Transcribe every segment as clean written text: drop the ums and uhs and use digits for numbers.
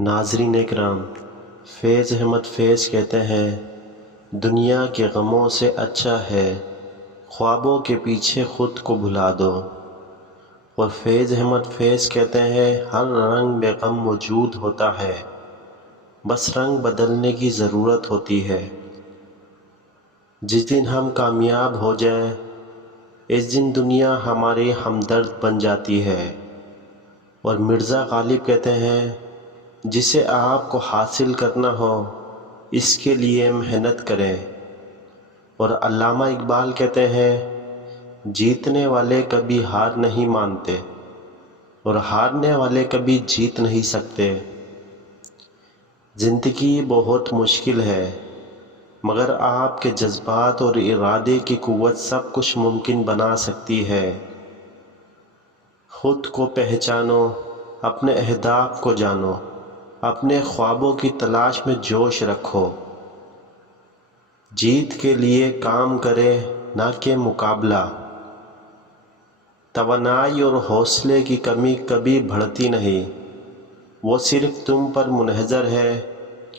ناظرین اکرام، فیض احمد فیض کہتے ہیں دنیا کے غموں سے اچھا ہے خوابوں کے پیچھے خود کو بھلا دو۔ اور فیض احمد فیض کہتے ہیں ہر رنگ میں غم موجود ہوتا ہے، بس رنگ بدلنے کی ضرورت ہوتی ہے۔ جس دن ہم کامیاب ہو جائیں اس دن دنیا ہماری ہمدرد بن جاتی ہے۔ اور مرزا غالب کہتے ہیں جسے آپ کو حاصل کرنا ہو اس کے لیے محنت کریں۔ اور علامہ اقبال کہتے ہیں جیتنے والے کبھی ہار نہیں مانتے اور ہارنے والے کبھی جیت نہیں سکتے۔ زندگی بہت مشکل ہے مگر آپ کے جذبات اور ارادے کی قوت سب کچھ ممکن بنا سکتی ہے۔ خود کو پہچانو، اپنے اہداف کو جانو، اپنے خوابوں کی تلاش میں جوش رکھو۔ جیت کے لیے کام کرے نہ کہ مقابلہ۔ توانائی اور حوصلے کی کمی کبھی بڑھتی نہیں، وہ صرف تم پر منحصر ہے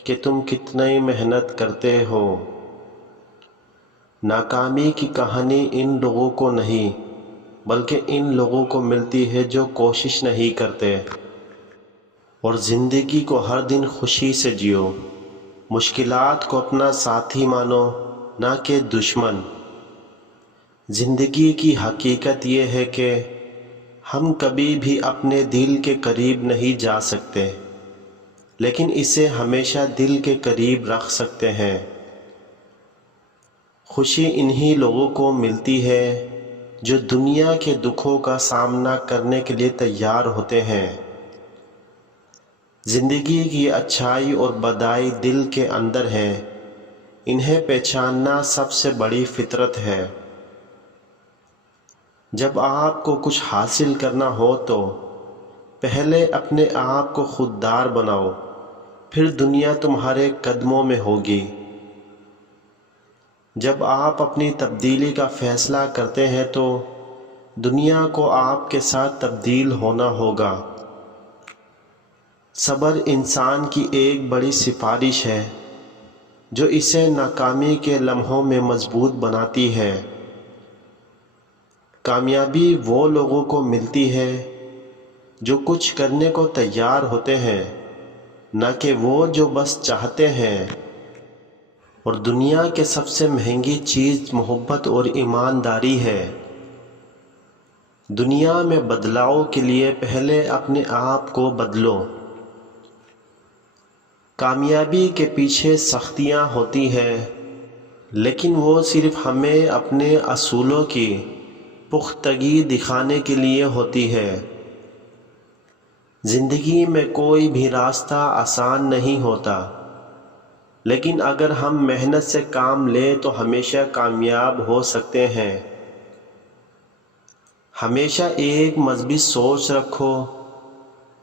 کہ تم کتنی محنت کرتے ہو۔ ناکامی کی کہانی ان لوگوں کو نہیں بلکہ ان لوگوں کو ملتی ہے جو کوشش نہیں کرتے۔ اور زندگی کو ہر دن خوشی سے جیو، مشکلات کو اپنا ساتھی مانو نہ کہ دشمن۔ زندگی کی حقیقت یہ ہے کہ ہم کبھی بھی اپنے دل کے قریب نہیں جا سکتے لیکن اسے ہمیشہ دل کے قریب رکھ سکتے ہیں۔ خوشی انہی لوگوں کو ملتی ہے جو دنیا کے دکھوں کا سامنا کرنے کے لیے تیار ہوتے ہیں۔ زندگی کی اچھائی اور بدائی دل کے اندر ہے، انہیں پہچاننا سب سے بڑی فطرت ہے۔ جب آپ کو کچھ حاصل کرنا ہو تو پہلے اپنے آپ کو خوددار بناؤ، پھر دنیا تمہارے قدموں میں ہوگی۔ جب آپ اپنی تبدیلی کا فیصلہ کرتے ہیں تو دنیا کو آپ کے ساتھ تبدیل ہونا ہوگا۔ صبر انسان کی ایک بڑی سفارش ہے جو اسے ناکامی کے لمحوں میں مضبوط بناتی ہے۔ کامیابی وہ لوگوں کو ملتی ہے جو کچھ کرنے کو تیار ہوتے ہیں، نہ کہ وہ جو بس چاہتے ہیں۔ اور دنیا کے سب سے مہنگی چیز محبت اور ایمانداری ہے۔ دنیا میں بدلاؤ کے لیے پہلے اپنے آپ کو بدلو۔ کامیابی کے پیچھے سختیاں ہوتی ہیں لیکن وہ صرف ہمیں اپنے اصولوں کی پختگی دکھانے کے لیے ہوتی ہے۔ زندگی میں کوئی بھی راستہ آسان نہیں ہوتا لیکن اگر ہم محنت سے کام لیں تو ہمیشہ کامیاب ہو سکتے ہیں۔ ہمیشہ ایک مثبت سوچ رکھو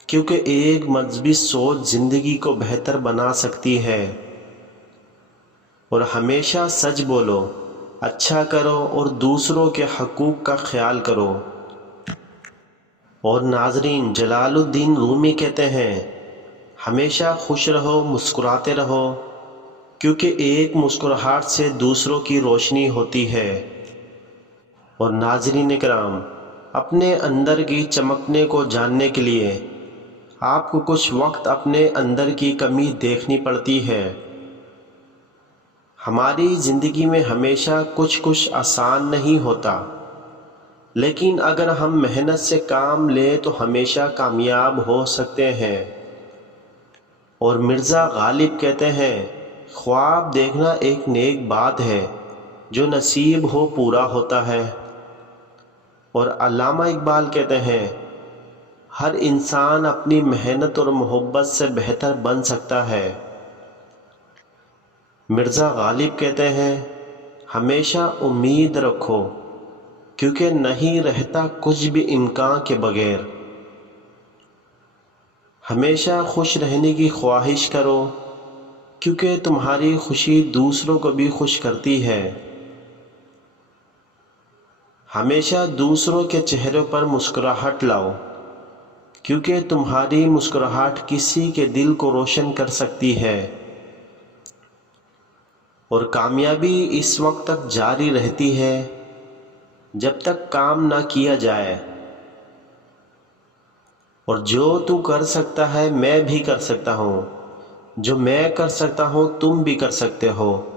کیونکہ ایک مثبت سوچ زندگی کو بہتر بنا سکتی ہے۔ اور ہمیشہ سچ بولو، اچھا کرو اور دوسروں کے حقوق کا خیال کرو۔ اور ناظرین، جلال الدین رومی کہتے ہیں ہمیشہ خوش رہو، مسکراتے رہو کیونکہ ایک مسکراہٹ سے دوسروں کی روشنی ہوتی ہے۔ اور ناظرین اکرام، اپنے اندر کی چمکنے کو جاننے کے لیے آپ کو کچھ وقت اپنے اندر کی کمی دیکھنی پڑتی ہے۔ ہماری زندگی میں ہمیشہ کچھ آسان نہیں ہوتا لیکن اگر ہم محنت سے کام لیں تو ہمیشہ کامیاب ہو سکتے ہیں۔ اور مرزا غالب کہتے ہیں خواب دیکھنا ایک نیک بات ہے، جو نصیب ہو پورا ہوتا ہے۔ اور علامہ اقبال کہتے ہیں ہر انسان اپنی محنت اور محبت سے بہتر بن سکتا ہے۔ مرزا غالب کہتے ہیں ہمیشہ امید رکھو کیونکہ نہیں رہتا کچھ بھی امکان کے بغیر۔ ہمیشہ خوش رہنے کی خواہش کرو کیونکہ تمہاری خوشی دوسروں کو بھی خوش کرتی ہے۔ ہمیشہ دوسروں کے چہروں پر مسکراہٹ لاؤ کیونکہ تمہاری مسکراہٹ کسی کے دل کو روشن کر سکتی ہے، اور کامیابی اس وقت تک جاری رہتی ہے جب تک کام نہ کیا جائے، اور جو تو کر سکتا ہے میں بھی کر سکتا ہوں، جو میں کر سکتا ہوں تم بھی کر سکتے ہو۔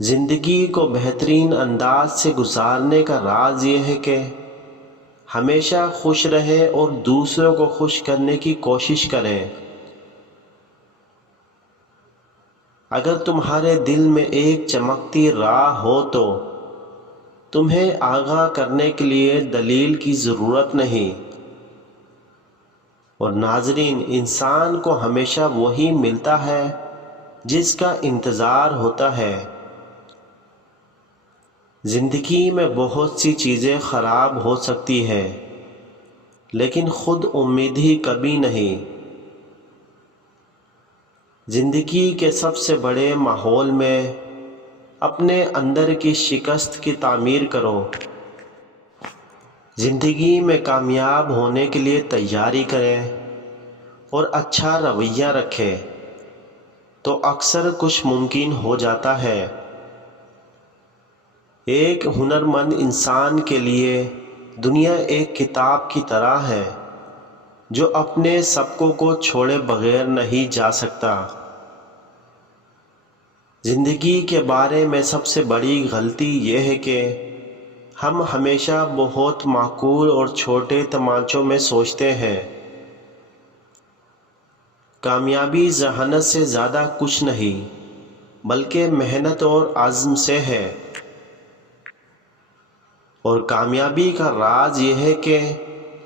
زندگی کو بہترین انداز سے گزارنے کا راز یہ ہے کہ ہمیشہ خوش رہیں اور دوسروں کو خوش کرنے کی کوشش کریں۔ اگر تمہارے دل میں ایک چمکتی راہ ہو تو تمہیں آگاہ کرنے کے لیے دلیل کی ضرورت نہیں۔ اور ناظرین، انسان کو ہمیشہ وہی ملتا ہے جس کا انتظار ہوتا ہے۔ زندگی میں بہت سی چیزیں خراب ہو سکتی ہے، لیکن خود امیدی کبھی نہیں۔ زندگی کے سب سے بڑے ماحول میں اپنے اندر کی شکست کی تعمیر کرو۔ زندگی میں کامیاب ہونے کے لیے تیاری کریں اور اچھا رویہ رکھیں تو اکثر کچھ ممکن ہو جاتا ہے۔ ایک ہنرمند انسان کے لیے دنیا ایک کتاب کی طرح ہے جو اپنے سبقوں کو چھوڑے بغیر نہیں جا سکتا۔ زندگی کے بارے میں سب سے بڑی غلطی یہ ہے کہ ہم ہمیشہ بہت معقول اور چھوٹے تمانچوں میں سوچتے ہیں۔ کامیابی ذہانت سے زیادہ کچھ نہیں بلکہ محنت اور عزم سے ہے، اور کامیابی کا راز یہ ہے کہ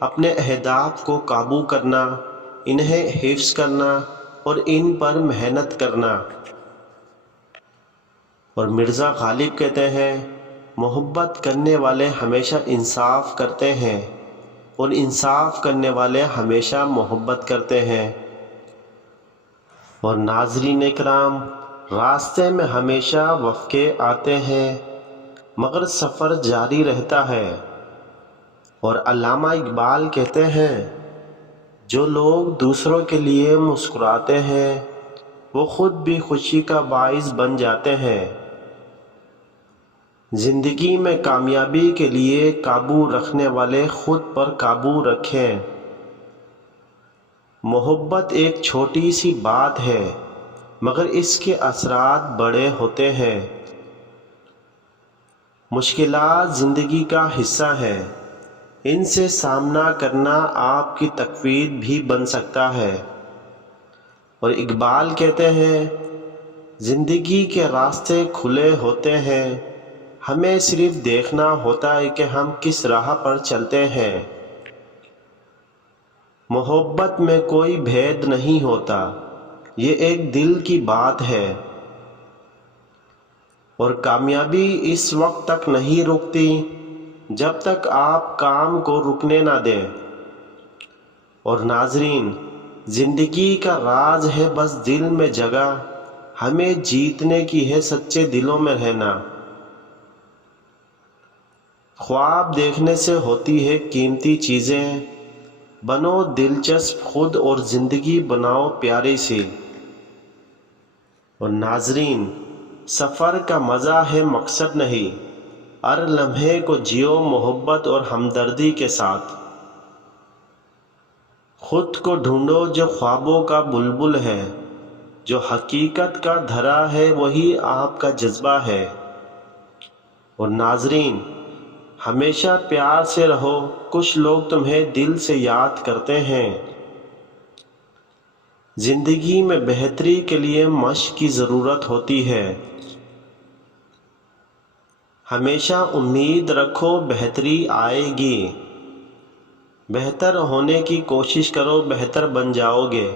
اپنے اہداف کو قابو کرنا، انہیں حفظ کرنا اور ان پر محنت کرنا۔ اور مرزا غالب کہتے ہیں، محبت کرنے والے ہمیشہ انصاف کرتے ہیں اور انصاف کرنے والے ہمیشہ محبت کرتے ہیں۔ اور ناظرین اکرام، راستے میں ہمیشہ وقفے آتے ہیں مگر سفر جاری رہتا ہے۔ اور علامہ اقبال کہتے ہیں، جو لوگ دوسروں کے لیے مسکراتے ہیں وہ خود بھی خوشی کا باعث بن جاتے ہیں۔ زندگی میں کامیابی کے لیے قابو رکھنے والے خود پر قابو رکھیں۔ محبت ایک چھوٹی سی بات ہے مگر اس کے اثرات بڑے ہوتے ہیں۔ مشکلات زندگی کا حصہ ہیں، ان سے سامنا کرنا آپ کی تقویت بھی بن سکتا ہے۔ اور اقبال کہتے ہیں، زندگی کے راستے کھلے ہوتے ہیں، ہمیں صرف دیکھنا ہوتا ہے کہ ہم کس راہ پر چلتے ہیں۔ محبت میں کوئی بھید نہیں ہوتا، یہ ایک دل کی بات ہے۔ اور کامیابی اس وقت تک نہیں رکتی جب تک آپ کام کو رکنے نہ دیں۔ اور ناظرین، زندگی کا راز ہے بس دل میں جگہ، ہمیں جیتنے کی ہے سچے دلوں میں رہنا۔ خواب دیکھنے سے ہوتی ہے قیمتی چیزیں، بنو دلچسپ خود اور زندگی بناؤ پیاری سی۔ اور ناظرین، سفر کا مزہ ہے مقصد نہیں، ہر لمحے کو جیو محبت اور ہمدردی کے ساتھ۔ خود کو ڈھونڈو جو خوابوں کا بلبل ہے، جو حقیقت کا دھرا ہے وہی آپ کا جذبہ ہے۔ اور ناظرین، ہمیشہ پیار سے رہو، کچھ لوگ تمہیں دل سے یاد کرتے ہیں۔ زندگی میں بہتری کے لیے مشق کی ضرورت ہوتی ہے۔ ہمیشہ امید رکھو بہتری آئے گی، بہتر ہونے کی کوشش کرو، بہتر بن جاؤ گے۔